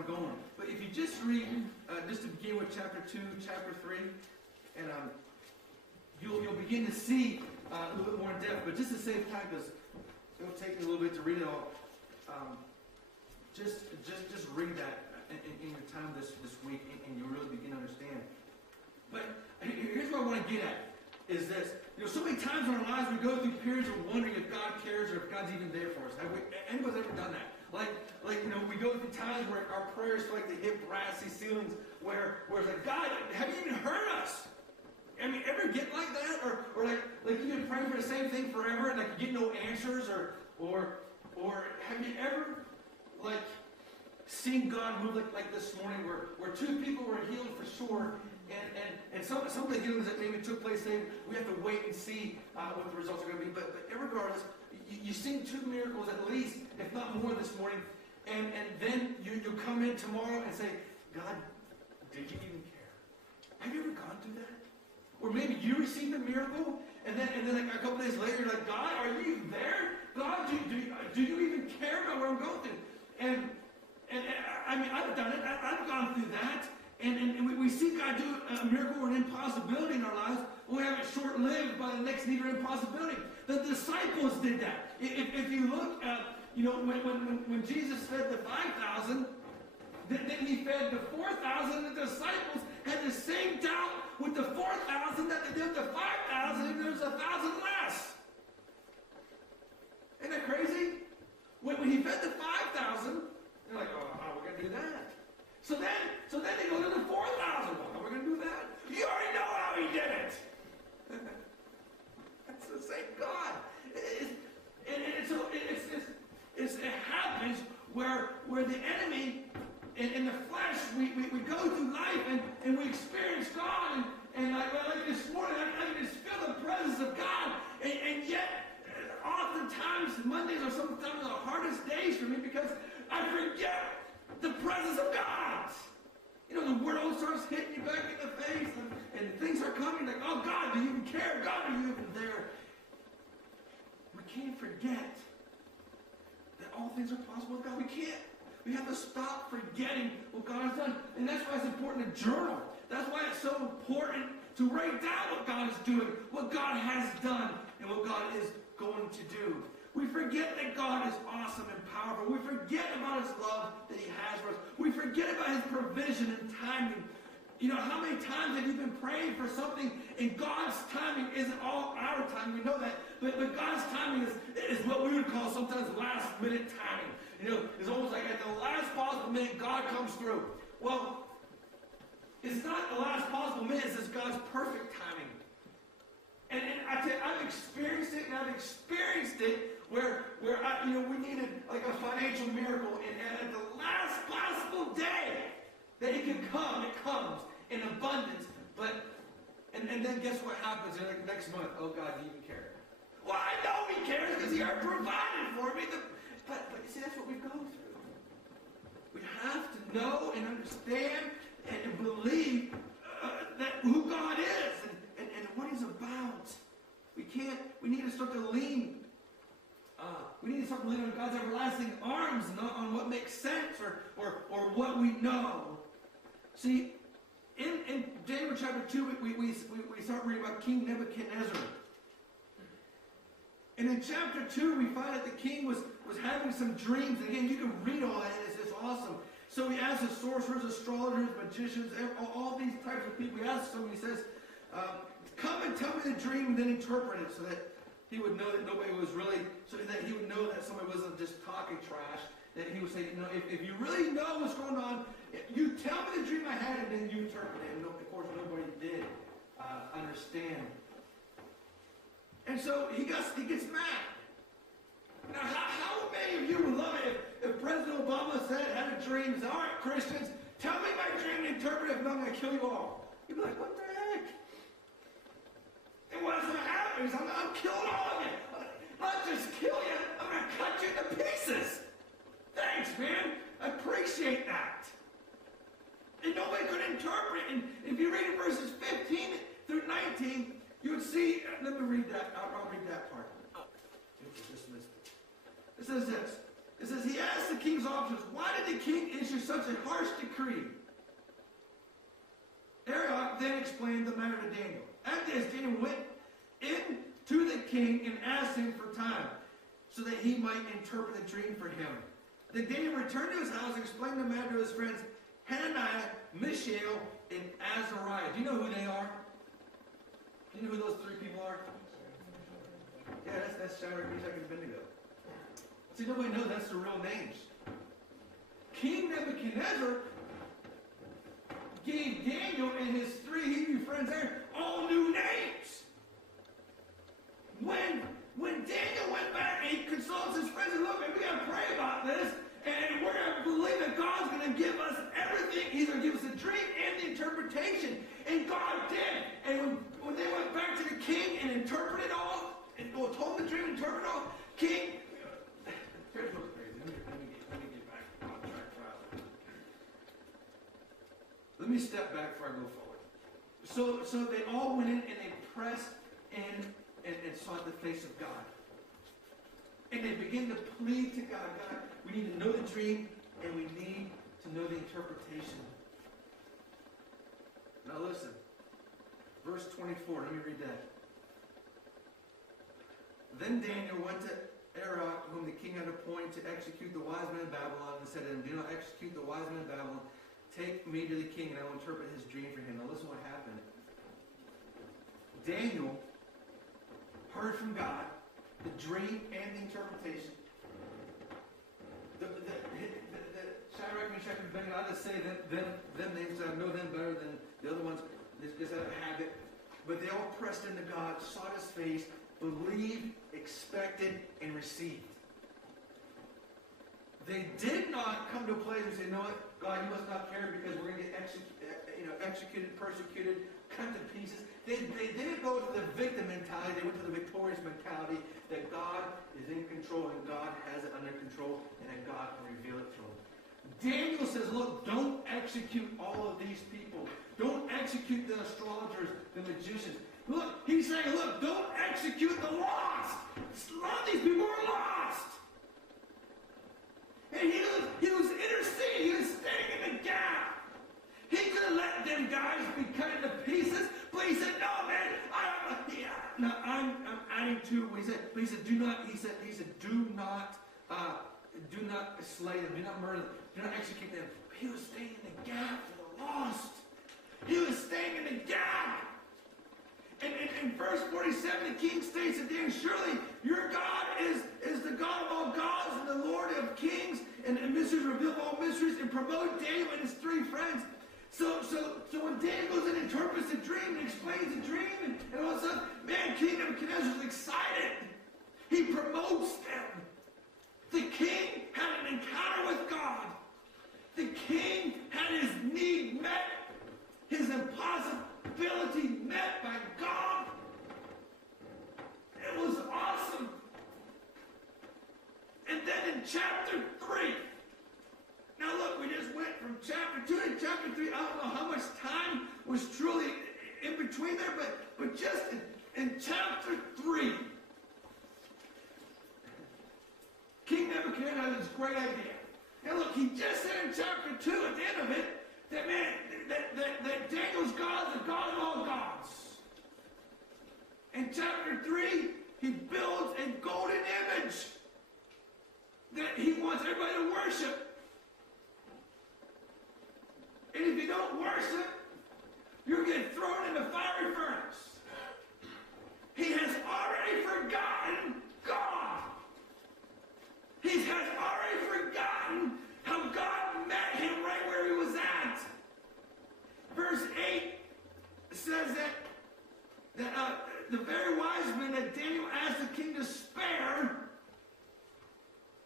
we're going. But if you just read, just to begin with chapter 2, chapter 3, and you'll begin to see a little bit more in depth. But just to save time, because it'll take me a little bit to read it all. Just read that in your time this week, and you'll really begin to understand. But here's what I want to get at, is this. So many times in our lives we go through periods of wondering if God cares or if God's even there for us. Have anybody's ever done that? Like we go through times where our prayers feel like they hit brassy ceilings, where it's like, God, have you even heard us? I mean, ever get like that? Or like you've been praying for the same thing forever and like you get no answers? Or have you ever like seen God move like this morning where two people were healed for sure, and some of the healings that maybe took place, we have to wait and see what the results are going to be. But regardless, you've seen two miracles at least, if not more, this morning, and then you come in tomorrow and say, God, did you even care? Have you ever gone through that? Or maybe you received a miracle, and then like a couple days later, you're like, God, are you even there? God, do you even care about what I'm going through? And I mean, I've done it. I've gone through that. And we see God do a miracle or an impossibility in our lives. We have it short-lived by the next need or impossibility. The disciples did that. If you look at, when Jesus fed the 5,000, then he fed the 4,000, the disciples had the same doubt with the 4,000 that they did with the 5,000, and there's 1,000 less. Isn't that crazy? When he fed the 5,000, they're like, oh, how are we going to do that? So then they go to the 4,000. How are we going to do that? You already know how he did it. That's the same God. It happens where the enemy, in the flesh, we go through life and we experience God. And like this morning, I can just feel the presence of God. And yet, oftentimes, Mondays are sometimes the hardest days for me because I forget the presence of God. The world starts hitting you back in the face, and things are coming like, oh, God, do you even care? God, are you even there? We can't forget that all things are possible with God. We can't. We have to stop forgetting what God has done. And that's why it's important to journal. That's why it's so important to write down what God is doing, what God has done, and what God is going to do. We forget that God is awesome and powerful. We forget about His love that He has for us. We forget about His provision and timing. How many times have you been praying for something and God's timing isn't all our time? We know that. But God's timing is what we would call sometimes last minute timing. It's almost like at the last possible minute God comes through. Well, it's not the last possible minute. It's God's perfect timing. And I tell you, I've experienced it, and I've experienced it where we needed like a financial miracle, and at the last possible day that it can come, it comes in abundance. And then guess what happens next month? Oh, God, do you even care? Well, I know He cares because He already provided for me. But you see, that's what we go through. We have to know and understand and believe that who God is and what He's about. We need to start to lean. We need to start to lean on God's everlasting arms, not on what makes sense or what we know. See, in Daniel chapter 2, we start reading about King Nebuchadnezzar. And in chapter 2, we find that the king was having some dreams. And again, you can read all that, and it's just awesome. So he asks the sorcerers, astrologers, magicians, all these types of people. He asks them, and he says, come and tell me the dream and then interpret it, so that he would know that nobody was really, so that he would know that somebody wasn't just talking trash. That he would say, if you really know what's going on, you tell me the dream I had, and then you interpret it. And of course, nobody did understand. And so he gets mad. Now, how many of you would love it if President Obama had a dream and said, all right, Christians, tell me my dream and interpret it, if not, I'm going to kill you all. You'd be like, what the heck? And what's going to happen is I'm killing all of you. Not just kill you, I'm going to cut you to pieces. Thanks, man. I appreciate that. And nobody could interpret. And if you read in verses 15 through 19, you would see, let me read that. I'll read that part. Oh, you just missed it. It says this. It says, he asked the king's officers, why did the king issue such a harsh decree? Arioch then explained the matter to Daniel. After this, Daniel went in to the king and asked him for time, so that he might interpret the dream for him. Then Daniel returned to his house and explained the matter to his friends, Hananiah, Mishael, and Azariah. Do you know who they are? Do you know who those three people are? Yeah, that's Shadrach, Meshach, and Benka. See, nobody knows that's the real names. King Nebuchadnezzar gave Daniel and his three Hebrew friends there all new names. When Daniel went back and he consults his friends and look, man, we got to pray about this, and we're going to believe that God's going to give us everything. He's going to give us the dream and the interpretation. And God did. And when they went back to the king and interpreted all, and told him the dream and interpreted all, king, here's what's crazy. Let me get back on track for a second. Let me step back before I go forward. So they all went in and they pressed in and sought the face of God. And they began to plead to God, God, we need to know the dream and we need to know the interpretation. Now listen. Verse 24, let me read that. Then Daniel went to Arioch, whom the king had appointed to execute the wise men of Babylon, and said to him, do not execute the wise men of Babylon. Take me to the king, and I will interpret his dream for him. Now listen what happened. Daniel heard from God the dream and the interpretation. The Shadrach, Meshach, and Benka, I just say them names, I know them better than the other ones. Just have a habit. But they all pressed into God, sought his face, believed, expected, and received. They did not come to a place and say, you know what, God, you must not care because we're going to get executed, persecuted, cut to pieces. They didn't go to the victim mentality. They went to the victorious mentality that God is in control and God has it under control and that God can reveal it to them. Daniel says, look, don't execute all of these people. Don't execute the astrologers, the magicians. Look, he's saying, look, don't execute the lost. A lot of these people are lost. And he was interceding. He was standing in the gap. He could have let them guys be cut into pieces, but he said, no, man, I'm adding to what he said. But he said, do not slay them, do not murder them, do not execute them. But he was staying in the gap for the lost. He was staying in the gap. And in verse 47, the king states that there, surely your God is the God of all gods and the Lord of kings, and mysteries reveal all mysteries, and promote Daniel and his three friends. So when Daniel goes and interprets the dream and explains the dream and all that stuff, man, King Nebuchadnezzar is excited. He promotes them. The king had an encounter with God. The king had his need met, his impossibility met by God. It was awesome. And then in chapter 3, now look, we just went from chapter 2 to chapter 3. I don't know how much time was truly in between there, but just in chapter 3, King Nebuchadnezzar had this great idea. Now look, he just said in chapter 2 at the end of it, that man, that Daniel's God is the God of all gods. In chapter 3, he builds a golden image that he wants everybody to worship. And if you don't worship, you'll get thrown in the fiery furnace. He has already forgotten God. He has already forgotten how God met him right where he was at. Verse 8 says that the very wise men that Daniel asked the king to spare,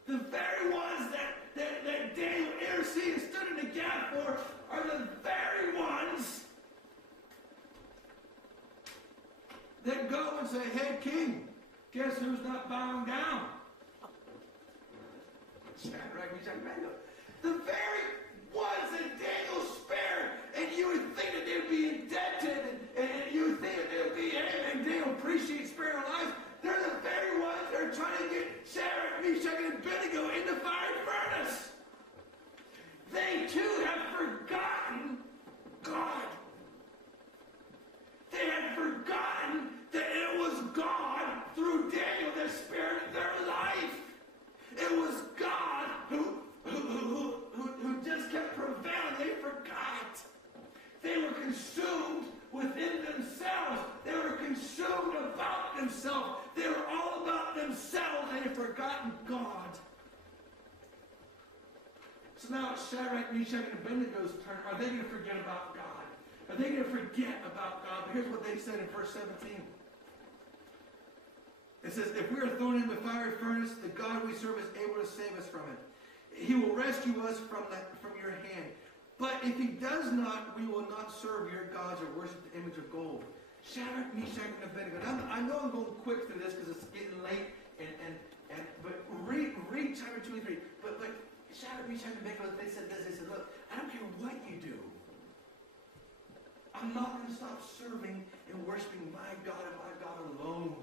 the very ones that Daniel interceded and stood in the gap for, are the very ones that go and say, hey, king, guess who's not bowing down? Shadrach, Meshach, and Benka. The very ones that Daniel spared, and you would think that they would be indebted, and you would think that they would be, hey, and Daniel appreciates sparing lives. They're the very ones that are trying to get Shadrach, Meshach, and Abednego in the fire forgotten God. So now it's Shadrach, Meshach, and Abednego's turn. Are they going to forget about God? Are they going to forget about God? But here's what they said in verse 17. It says, if we are thrown in the fiery furnace, the God we serve is able to save us from it. He will rescue us from your hand. But if he does not, we will not serve your gods or worship the image of gold. Shadrach, Meshach, and Abednego. I know I'm going quick through this because it's getting late. But read chapter 2 and 3. But Shadrach, Meshach, and Benka, they said this. They said, look, I don't care what you do. I'm not going to stop serving and worshiping my God and my God alone.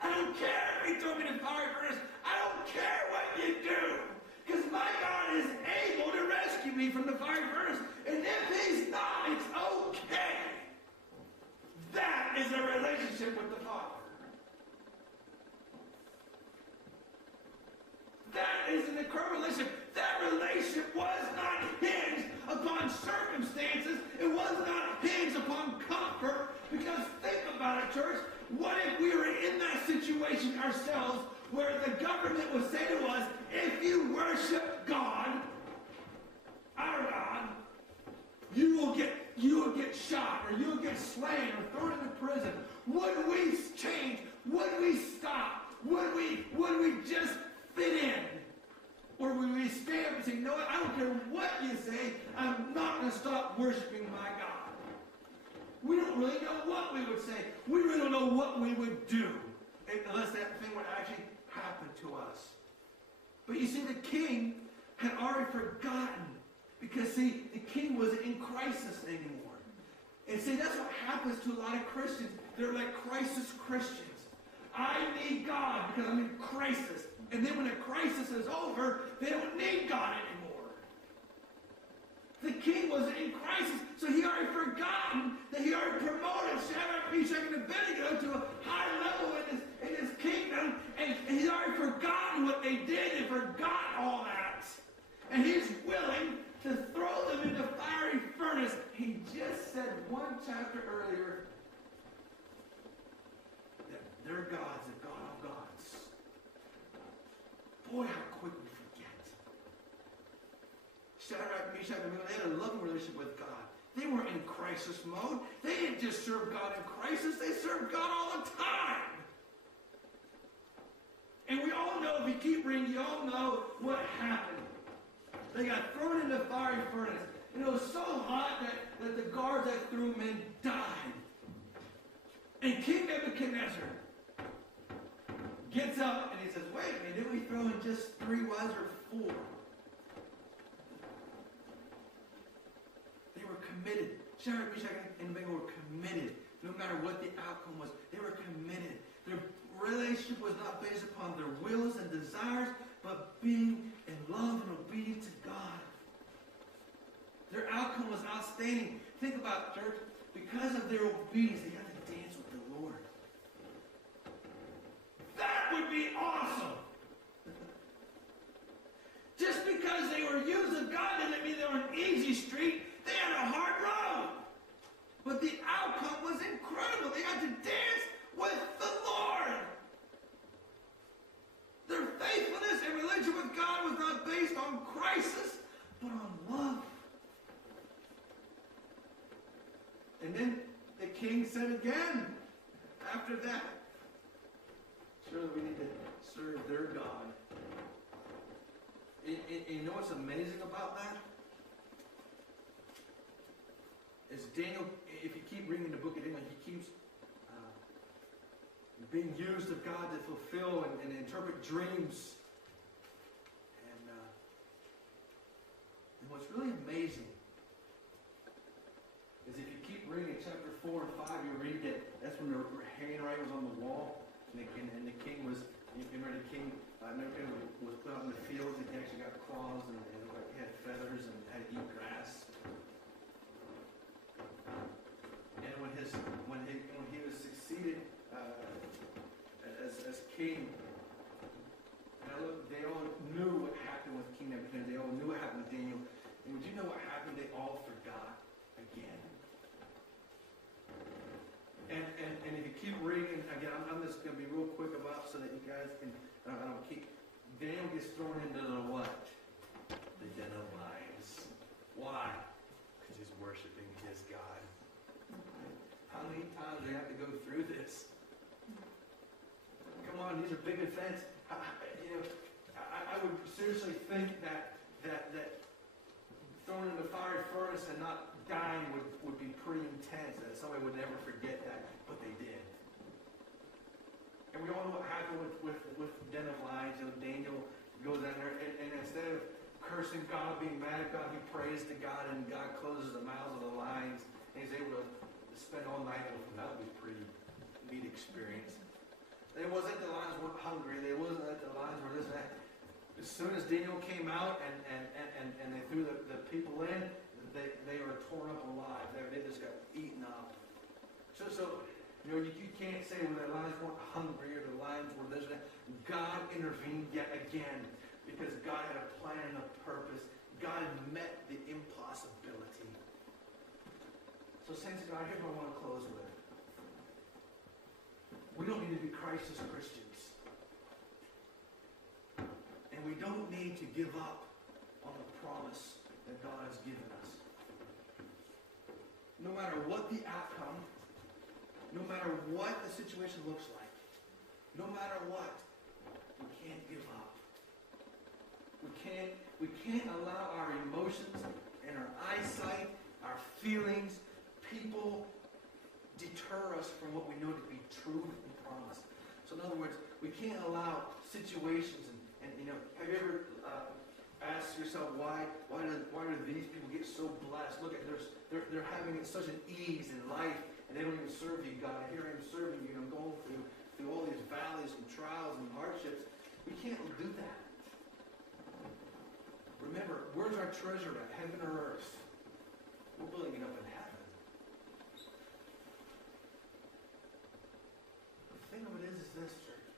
I don't care if you throw me in the fire furnace. I don't care what you do. Because my God is able to rescue me from the fire furnace. And if he's not, it's okay. That is a relationship with the Father. That is an incredible relationship. That relationship was not hinged upon circumstances. It was not hinged upon comfort. Because think about it, church. What if we were in that situation ourselves where the government would say to us, if you worship God, our God, you will get shot or you will get slain or thrown into prison. Would we change? Would we stop? Would we just fit in? Or would we stand up and say, no, I don't care what you say, I'm not going to stop worshiping my God. We don't really know what we would say. We really don't know what we would do unless that thing would actually happen to us. But you see, the king had already forgotten because, see, the king wasn't in crisis anymore. And see, that's what happens to a lot of Christians. They're like crisis Christians. I need God because I'm in crisis. And then when the crisis is over, they don't need God anymore. The king wasn't in crisis, so he already forgotten that he already promoted Shadrach, Meshach, and Abednego to a high level in his kingdom, and he's already forgotten what they did and forgot all that. And he's willing to throw them into fiery furnace. He just said one chapter earlier that their God's the God of gods. Boy, how quick we forget. Shadrach, Meshach, and Abednego, they had a loving relationship with God. They weren't in crisis mode. They didn't just serve God in crisis. They served God all the time. And we all know, if you keep reading, you all know what happened. They got thrown into the fiery furnace. And it was so hot that the guards that threw them in died. And King Nebuchadnezzar gets up and he says, wait a minute, didn't we throw in just 3 wives or 4? They were committed. Shadrach, Meshach, and Benka were committed. No matter what the outcome was, they were committed. Their relationship was not based upon their wills and desires, but being in love and obedience to God. Their outcome was outstanding. Think about it, church. Because of their obedience, they got to dance with the Lord. That would be awesome. Just because they were used of God doesn't mean they were on easy street. They had a hard road. But the outcome was incredible. They got to dance with the Lord. Their faithfulness and religion with God was not based on crisis, but on love. And then the king said again, after that, surely we need to serve their God. And you know what's amazing about that? Is Daniel, if you keep reading the book of Daniel, he keeps being used of God to fulfill and interpret dreams. And what's really amazing is if you keep reading chapter 4 and 5, you read that that's when the handwriting was on the wall, and the king was, you remember the king was put out in the fields, and he actually got claws, and he had feathers, and had to eat grass. And when he was succeeded as king, they all knew what happened with King Nebuchadnezzar. They all knew what happened with Daniel. And would you know what happened? They all forgot again. And if you keep reading, again, I'm just going to be real quick about so that you guys can big offense. I would seriously think that thrown in the fiery furnace and not dying would be pretty intense, that somebody would never forget that, but they did. And we all know what happened with Den of Lions. Daniel goes in there, and instead of cursing God, being mad at God, he prays to God, and God closes the mouths of the lions, and he's able to spend all night with them. That would be a pretty neat experience. It wasn't that the lions weren't hungry. It wasn't that the lions were this and that. As soon as Daniel came out and they threw the people in, they were torn up alive. They just got eaten up. So you can't say when the lions weren't hungry or the lions were this and that. God intervened yet again because God had a plan and a purpose. God met the impossibility. So saints of God, here's what I want to close with. We don't need to be Christ as Christians. And we don't need to give up on the promise that God has given us. No matter what the outcome, no matter what the situation looks like, no matter what, we can't give up. We can't allow our emotions and our eyesight, our feelings, people deter us from what we know to be true and promise. So in other words, we can't allow situations and have you ever asked yourself why do these people get so blessed? Look at they're having such an ease in life, and they don't even serve you, God. Here I am serving you, and I'm going through all these valleys and trials and hardships. We can't do that. Remember, where's our treasure at? Heaven or earth? We're building it up in heaven. The thing of it is this, church.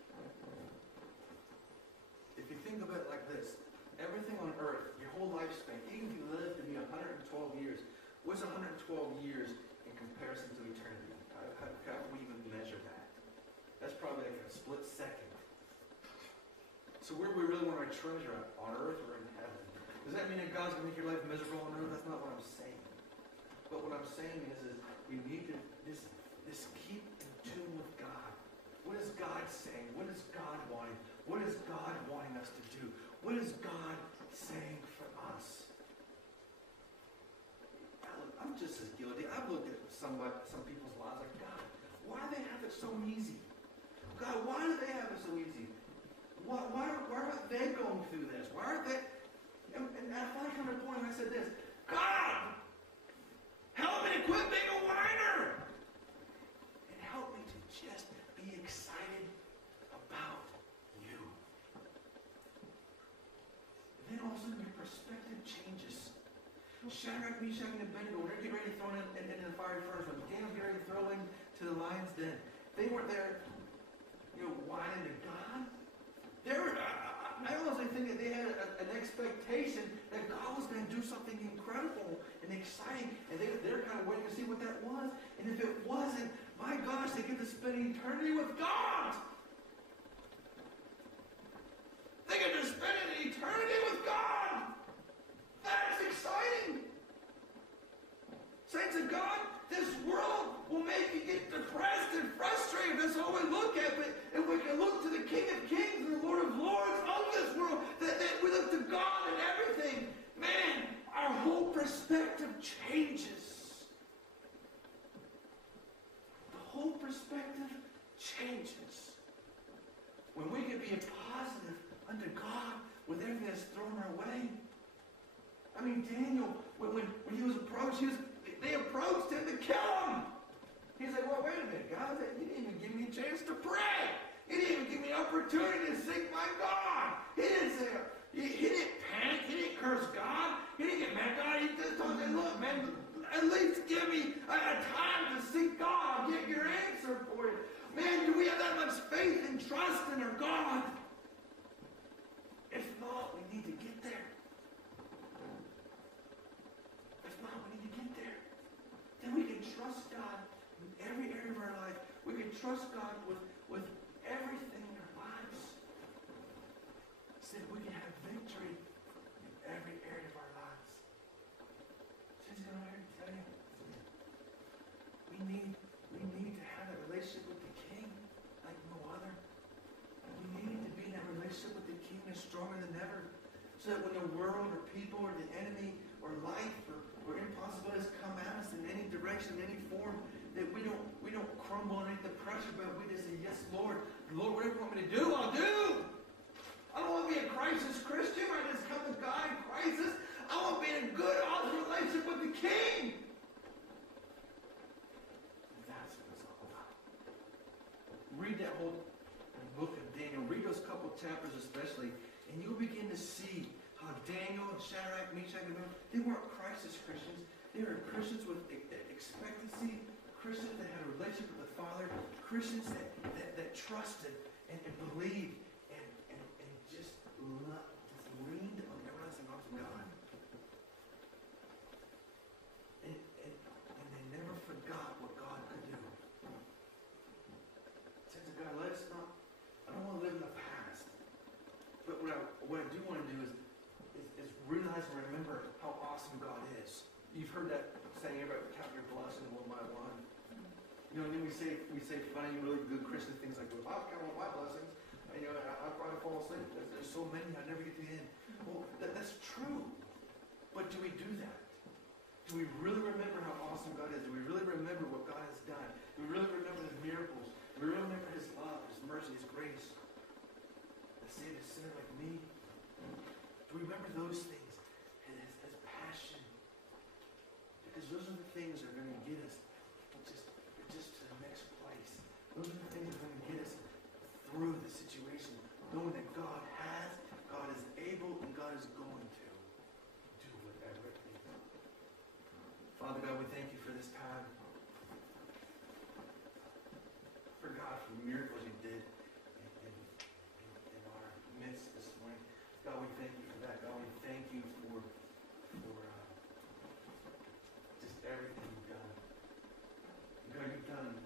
If you think of it like this, everything on earth, your whole lifespan, even if you live to be 112 years, what's 112 years in comparison to eternity? How can we even measure that? That's probably like a split second. So where do we really want our treasure at? On earth or in heaven? Does that mean that God's going to make your life miserable on earth? That's not what I'm saying. But what I'm saying is we need to just keep in tune with God. What is God saying? What is God wanting? What is God wanting us to do? What is God saying for us? I'm just as guilty. I've looked at some people's lives like, God, why do they have it so easy? God, why do they have it so easy? Why aren't they going through this? Why aren't they? And I finally come to a point where I said this, God, help me to quit being a whiner. And help me to just be excited about you. And then all of a sudden your perspective changes. Shadrach, Meshach, and Benka, when they're getting ready to throw in the fiery furnace, when Daniel's getting ready to throw into the lion's den, they weren't there, whining to God. I honestly think that they had an expectation that God was going to do something incredible and exciting, and they're kind of waiting to see what that was. And if it wasn't, my gosh, they get to spend eternity with God. They get to spend an eternity with God. That's exciting. Saints of God, this world will make you get depressed and frustrated. That's all we look at. But if we can look to the King of Kings and the Lord of Lords of this world, that we look to God and everything, man, our whole perspective changes. The whole perspective changes. When we can be positive unto God with everything that's thrown our way. I mean, Daniel, when he was approached, they approached him to kill him. He's like, well, wait a minute, God, you didn't even give me a chance to pray. You didn't even give me an opportunity to seek my God. He didn't panic. He didn't curse God. He didn't get mad at God. He just told him, look, man, at least give me a time to seek God. I'll get your answer for you. Man, do we have that much faith and trust in our God? If not, we need to get there. If not, we need to get there. Then we can trust God in every area of our life. We can trust God with everything in our lives. So that we can have victory in every area of our lives. Since I'm here to tell you, we need to have a relationship with the King like no other. We need life or impossibilities come at us in any direction, in any form, that we don't crumble underneath the pressure, but we just say, yes, Lord. Lord, whatever you want me to do, I'll do. I don't want to be a crisis Christian where I just come to God in crisis. I want to be in a good, awesome relationship with the King. And that's what it's all about. Read that whole book of Daniel. Read those couple chapters especially, and you'll begin to see how Daniel and Shadrach, Meshach, and Abednego, they weren't crisis Christians. They were Christians with expectancy, Christians that had a relationship with the Father, Christians that trusted and believed and just leaned on the everlasting arms of God. And they never forgot what God could do. Said to God, let's not, I don't want to live in the past. But what I do want to do is realize and remember how awesome God is. You've heard that saying about count your blessings one by one. You know, and then we say funny, really good Christian things like, well, I'll count all my blessings. And, you know, I'll probably fall asleep. There's so many, I never get to the end. Well, that's true. But do we do that? Do we really remember how awesome God is? Do we really remember what God has done? Do we really remember His miracles? Do we really remember His love, His mercy, His grace? The saved a sinner like me? Do we remember those things? His passion? Because those are the things that are going to get us just to the next place. Those are the things that are going to get us through the situation, knowing that God has, God is able, and God is going to do whatever it takes. Father God, we thank you for this time. For God, for the miracles you did in our midst this morning. God, we thank you for that. God, we thank you for just everything you've done. God, you've done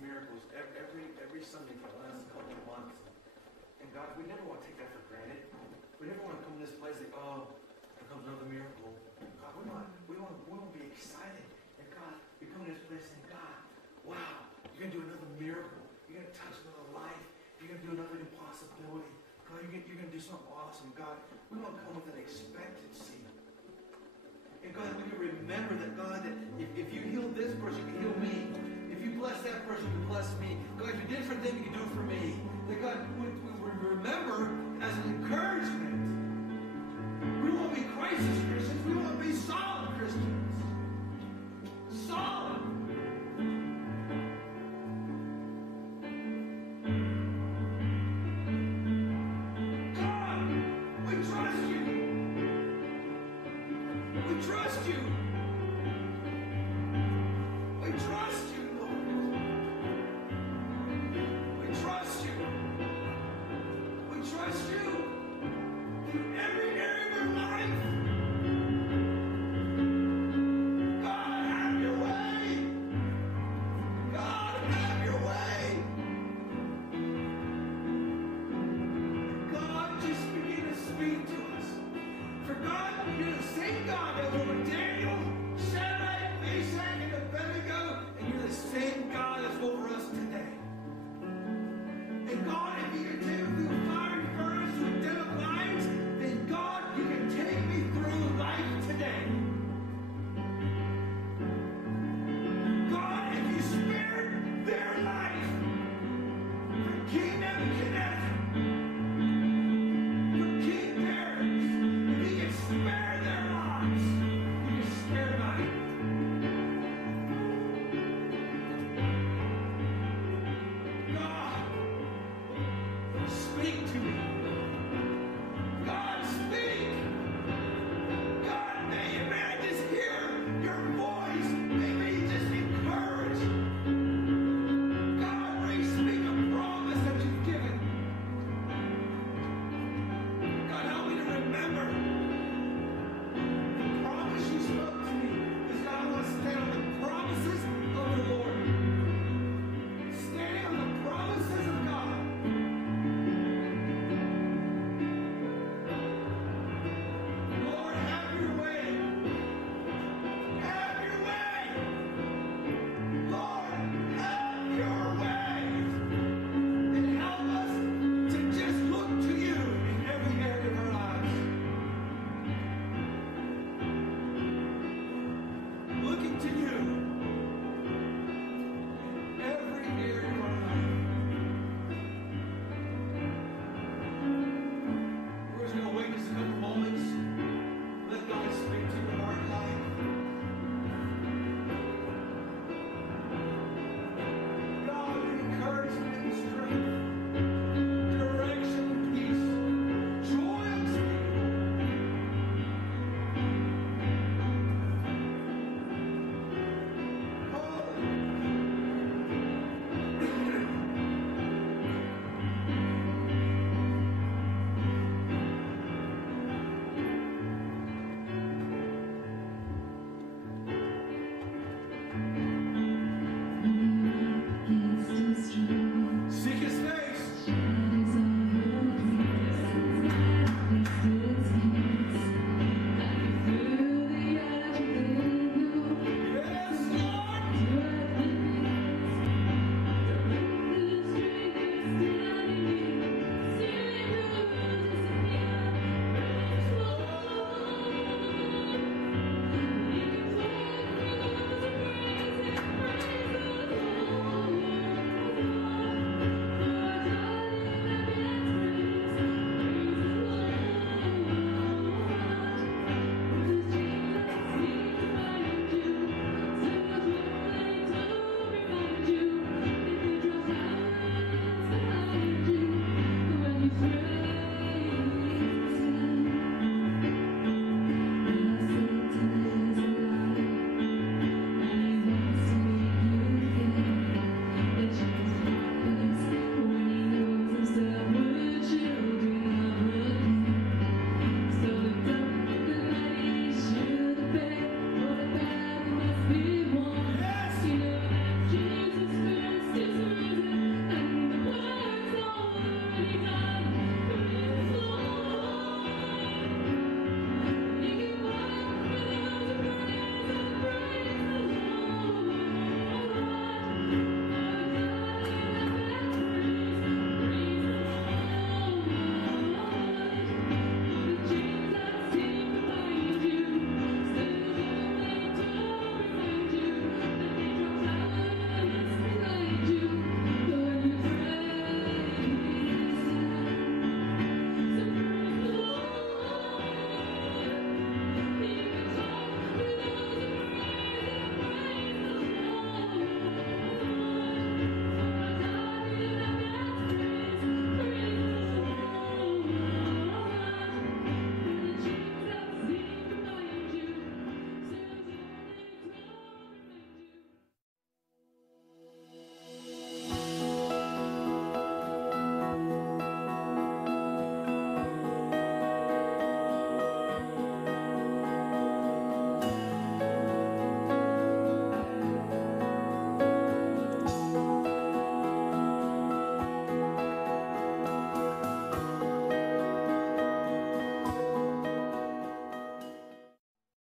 miracles every Sunday for the last couple of months. And God, we never want to take that for granted. We never want to come to this place and think, oh, here comes another miracle. God, we want to be excited. And God, we come to this place and God, wow, you're going to do another miracle. You're going to touch another life. You're going to do another impossibility. God, you're going to do something awesome. God, we want to come with an expectancy. And God, we can remember that, God, that if you heal this person, you can heal me. If you bless that person, you can bless me. God, if you did it for them, you can do it for me. That God, we remember as an encouragement. We won't be crisis Christians. We want to be solid Christians. Solid. God, we trust you. We trust you. We trust you.